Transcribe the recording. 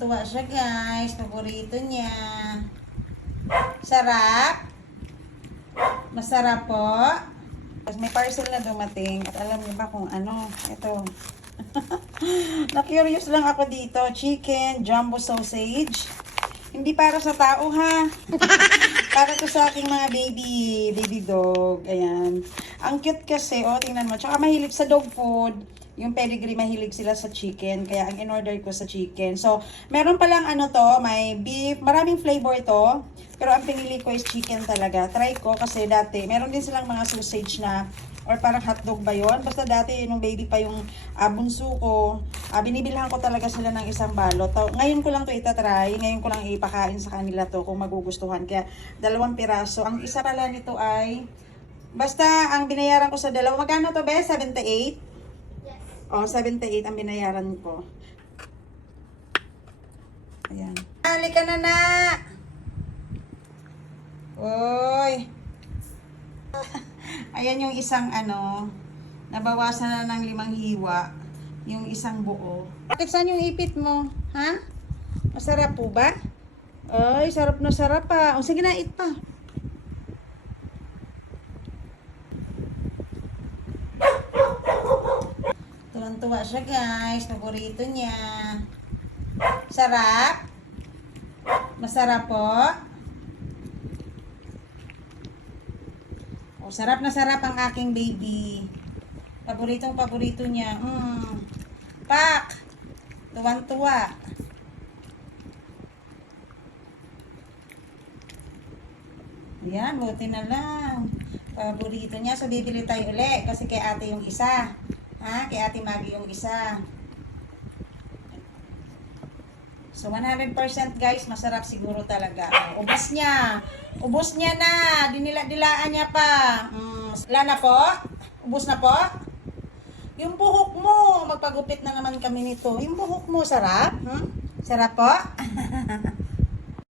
Tuwang-tuwa siya guys. Paborito niya. Sarap. Masarap po. May parcel na dumating. At alam niyo ba kung ano? Ito. Na-curious lang ako dito. Chicken, jumbo sausage. Hindi para sa tao ha. Para to sa aking mga baby dog. Ayan. Ang cute kasi, oh, tingnan mo. Tsaka mahilig sa dog food. Yung pedigree, mahilig sila sa chicken. Kaya ang in-order ko sa chicken. So, meron palang ano to, may beef. Maraming flavor to. Pero ang pinili ko is chicken talaga. Try ko kasi dati, meron din silang mga sausage na, or parang hotdog ba yun? Basta dati, nung baby pa yung bunso ko, binibilhan ko talaga sila ng isang balot. Ngayon ko lang to itatry. Ngayon ko lang ipakain sa kanila to kung magugustuhan. Kaya, 2 piraso. Ang isa pala nito ay, basta ang binayaran ko sa dalawa. Magkano to, be? 78? Oh, 78 ang binayaran ko. Ayan. Halika na na! Oy! Ayan yung isang ano, nabawasan na ng 5 hiwa. Yung isang buo. Bakit saan yung ipit mo? Ha? Masarap po ba? Ay, sarap na sarap pa. O, sige na, eat pa. Tuwang-tuwa siya guys. Paborito niya. Sarap. Masarap po. Oh, sarap na sarap ang aking baby. Paborito niya. Pak! Tuwang-tuwa. Yan, buti na lang. Paborito niya. So, bibili tayo ulit. Kasi kay ate yung isa. Ha? Kay ate Maggie yung isa. So, 100% guys, masarap siguro talaga. Oh, ubos niya. Ubos niya na. Dinila-dilaan niya pa. Wala na po? Ubos na po? Yung buhok mo. Magpagupit na naman kami nito. Yung buhok mo, sarap? Sarap po?